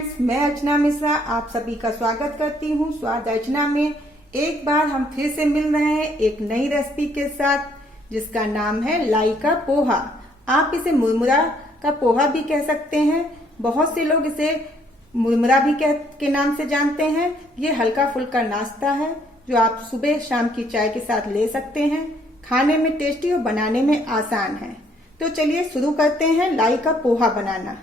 Friends, मैं अर्चना मिश्रा आप सभी का स्वागत करती हूँ स्वाद अर्चना में। एक बार हम फिर से मिल रहे हैं एक नई रेसिपी के साथ जिसका नाम है लाई का पोहा। आप इसे मुरमुरा का पोहा भी कह सकते हैं। बहुत से लोग इसे मुरमुरा भी के नाम से जानते हैं। ये हल्का फुल्का नाश्ता है जो आप सुबह शाम की चाय के साथ ले सकते हैं। खाने में टेस्टी और बनाने में आसान है। तो चलिए शुरू करते हैं लाई का पोहा बनाना।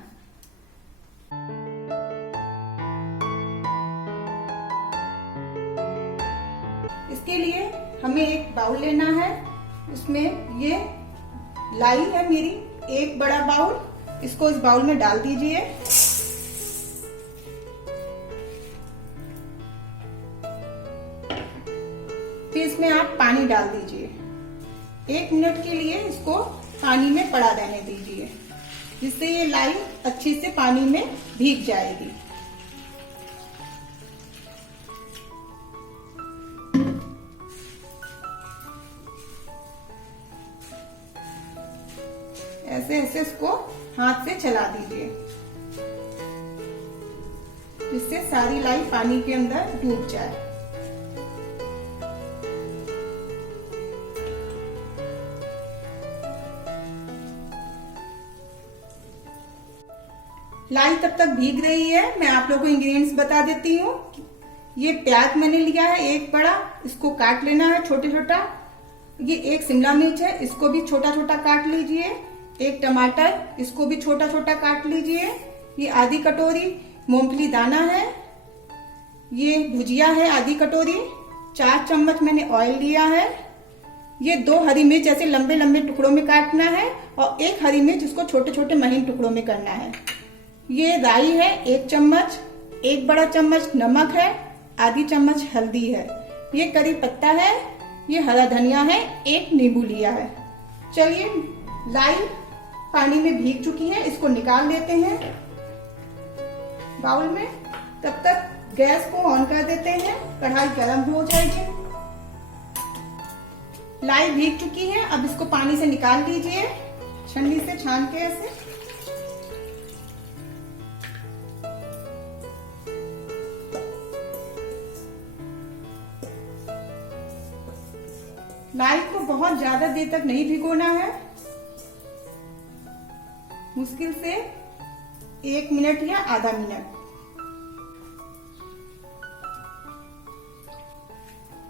इसके लिए हमें एक बाउल लेना है। उसमें ये लाई है मेरी, एक बड़ा बाउल। इसको इस बाउल में डाल दीजिए। फिर इसमें आप पानी डाल दीजिए। 1 मिनट के लिए इसको पानी में पड़ा रहने दीजिए, जिससे ये लाई अच्छी से पानी में भीग जाएगी। ऐसे ऐसे इसको हाथ से चला दीजिए, जिससे सारी लाई पानी के अंदर डूब जाए। लाई तब तक भीग रही है, मैं आप लोगों को इंग्रेडिएंट्स बता देती हूँ। ये प्याज मैंने लिया है एक बड़ा, इसको काट लेना है छोटे छोटा। ये एक शिमला मिर्च है, इसको भी छोटा छोटा काट लीजिए। एक टमाटर, इसको भी छोटा छोटा काट लीजिए। ये आधी कटोरी मूंगफली दाना है। ये भुजिया है आधी कटोरी। 4 चम्मच मैंने ऑयल लिया है। ये 2 हरी मिर्च ऐसे लंबे लंबे टुकड़ों में काटना है और 1 हरी मिर्च इसको छोटे छोटे महीन टुकड़ों में करना है। ये राई है 1 चम्मच। 1 बड़ा चम्मच नमक है। आधी चम्मच हल्दी है। ये करी पत्ता है। ये हरा धनिया है। 1 नींबू लिया है। चलिए, लाई पानी में भीग चुकी है, इसको निकाल लेते हैं बाउल में। तब तक गैस को ऑन कर देते हैं, कढ़ाई गर्म हो जाएगी। लाई भीग चुकी है, अब इसको पानी से निकाल लीजिए, छन्नी से छान के ऐसे। लाई को बहुत ज्यादा देर तक नहीं भिगोना है, मुश्किल से 1 मिनट या आधा मिनट।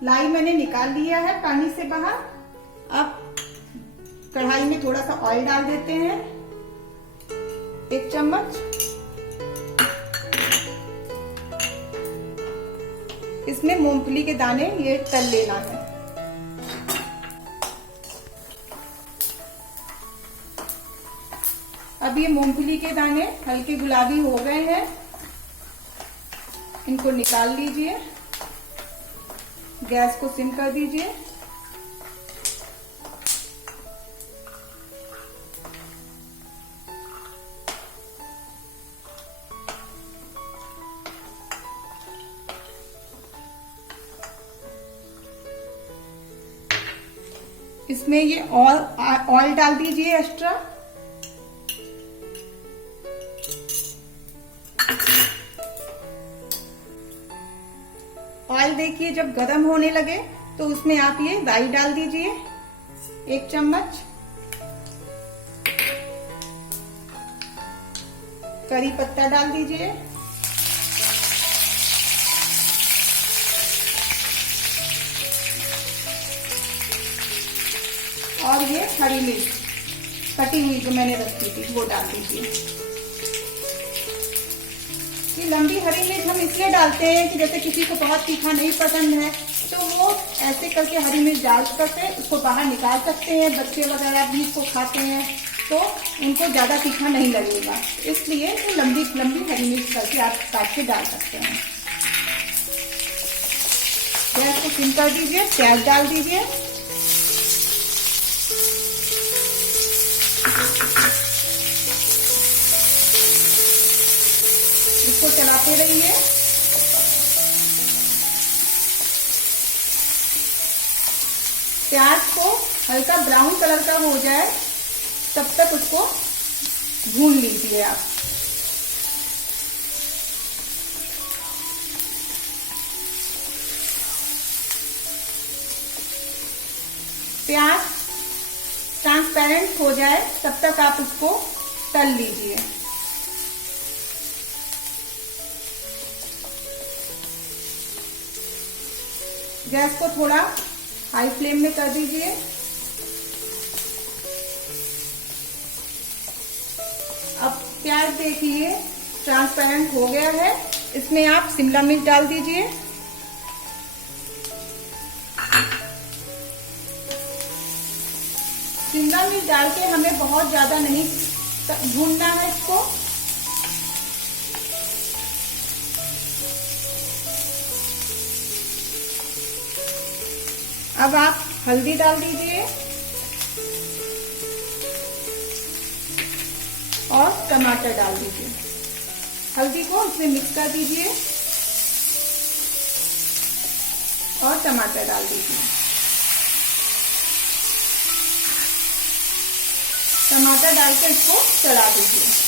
लाई मैंने निकाल लिया है पानी से बाहर। अब कढ़ाई में थोड़ा सा ऑयल डाल देते हैं, 1 चम्मच। इसमें मूंगफली के दाने ये तल लेना है। अब ये मूंगफली के दाने हल्के गुलाबी हो गए हैं, इनको निकाल लीजिए। गैस को सिम कर दीजिए। इसमें ये ऑयल डाल दीजिए एक्स्ट्रा। ऑयल देखिए जब गर्म होने लगे तो उसमें आप ये राई डाल दीजिए 1 चम्मच। करी पत्ता डाल दीजिए। और ये हरी मिर्च कटी हुई जो मैंने रखी थी वो डाल दीजिए। ये लंबी हरी मिर्च हम इसलिए डालते हैं कि जैसे किसी को बहुत तीखा नहीं पसंद है तो वो ऐसे करके हरी मिर्च डाल करके उसको बाहर निकाल सकते हैं। बच्चे वगैरह भी इसको खाते हैं तो उनको ज्यादा तीखा नहीं लगेगा, इसलिए तो लंबी लंबी हरी मिर्च करके आप काट के डाल सकते हैं। गैस को सिम कर दीजिए, प्याज डाल दीजिए। इसको चलाते रहिए। प्याज को हल्का ब्राउन कलर का हो जाए तब तक उसको भून लीजिए आप। प्याज ट्रांसपेरेंट हो जाए तब तक आप उसको तल लीजिए। गैस को थोड़ा हाई फ्लेम में कर दीजिए। अब प्याज देखिए ट्रांसपेरेंट हो गया है, इसमें आप शिमला मिर्च डाल दीजिए। शिमला मिर्च डाल के हमें बहुत ज्यादा नहीं भूनना है इसको। अब आप हल्दी डाल दीजिए और टमाटर डाल दीजिए। हल्दी को इसमें मिक्स कर दीजिए और टमाटर डाल दीजिए। टमाटर डालकर इसको चला दीजिए।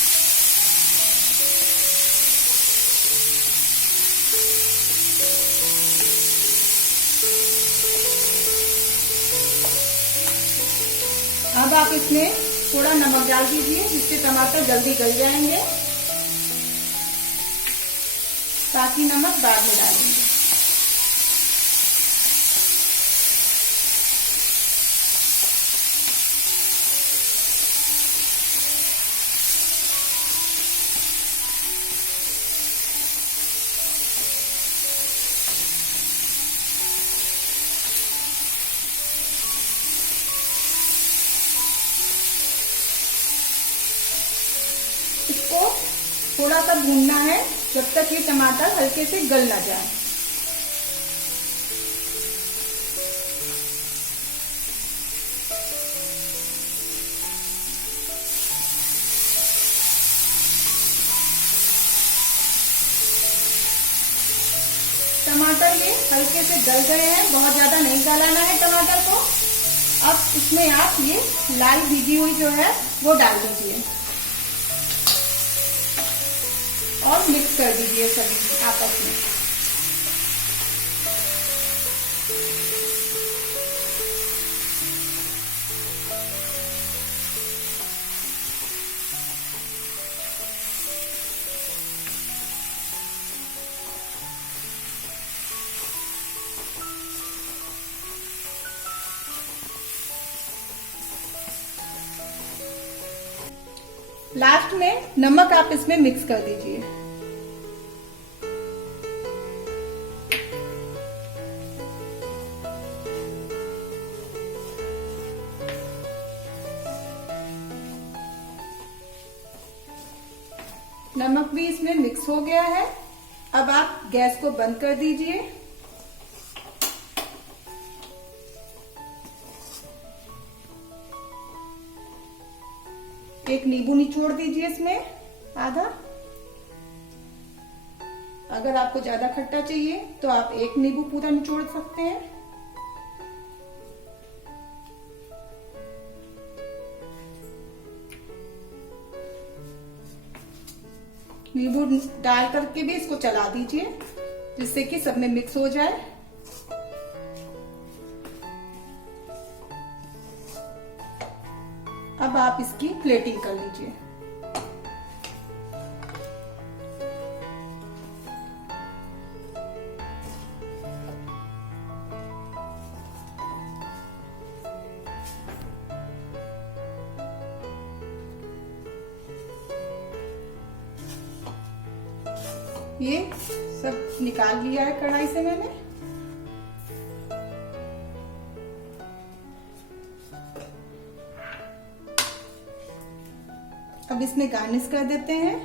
अब आप इसमें थोड़ा नमक डाल दीजिए जिससे टमाटर जल्दी गल जाएंगे, बाकी नमक बाद में डालेंगे। इसको थोड़ा सा भूनना है जब तक ये टमाटर हल्के से गल ना जाए। टमाटर ये हल्के से गल गए हैं, बहुत ज्यादा नहीं गलाना है टमाटर को। अब इसमें आप ये लाल भीगी हुई जो है वो डाल दीजिए और मिक्स कर दीजिए सभी आपस में। लास्ट में नमक आप इसमें मिक्स कर दीजिए। नमक भी इसमें मिक्स हो गया है। अब आप गैस को बंद कर दीजिए। एक नींबू निचोड़ दीजिए इसमें आधा। अगर आपको ज्यादा खट्टा चाहिए तो आप एक नींबू पूरा निचोड़ सकते हैं। नींबू डाल करके भी इसको चला दीजिए जिससे कि सब में मिक्स हो जाए। अब आप इसकी प्लेटिंग कर लीजिए। ये सब निकाल लिया है कढ़ाई से मैंने। अब इसमें गार्निश कर देते हैं।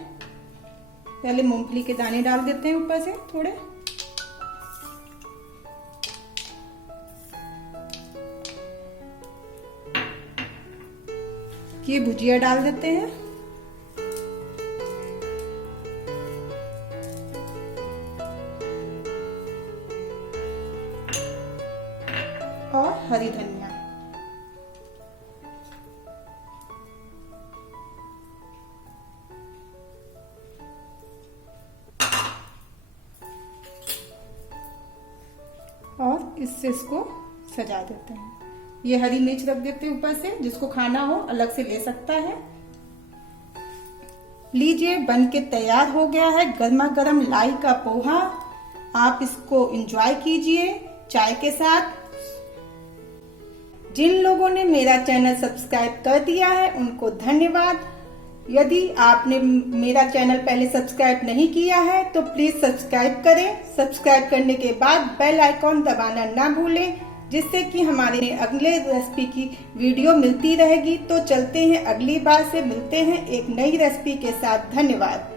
पहले मूंगफली के दाने डाल देते हैं ऊपर से थोड़े। ये भुजिया डाल देते हैं और हरी धनिया। और इससे इसको सजा देते हैं। ये हरी मिर्च रख देते हैं ऊपर से, जिसको खाना हो अलग से ले सकता है। लीजिए बन के तैयार हो गया है गर्मा गर्म लाई का पोहा। आप इसको एंजॉय कीजिए चाय के साथ। जिन लोगों ने मेरा चैनल सब्सक्राइब कर दिया है उनको धन्यवाद। यदि आपने मेरा चैनल पहले सब्सक्राइब नहीं किया है तो प्लीज सब्सक्राइब करें। सब्सक्राइब करने के बाद बेल आइकॉन दबाना ना भूलें, जिससे कि हमारे अगले रेसिपी की वीडियो मिलती रहेगी। तो चलते हैं, अगली बार से मिलते हैं एक नई रेसिपी के साथ। धन्यवाद।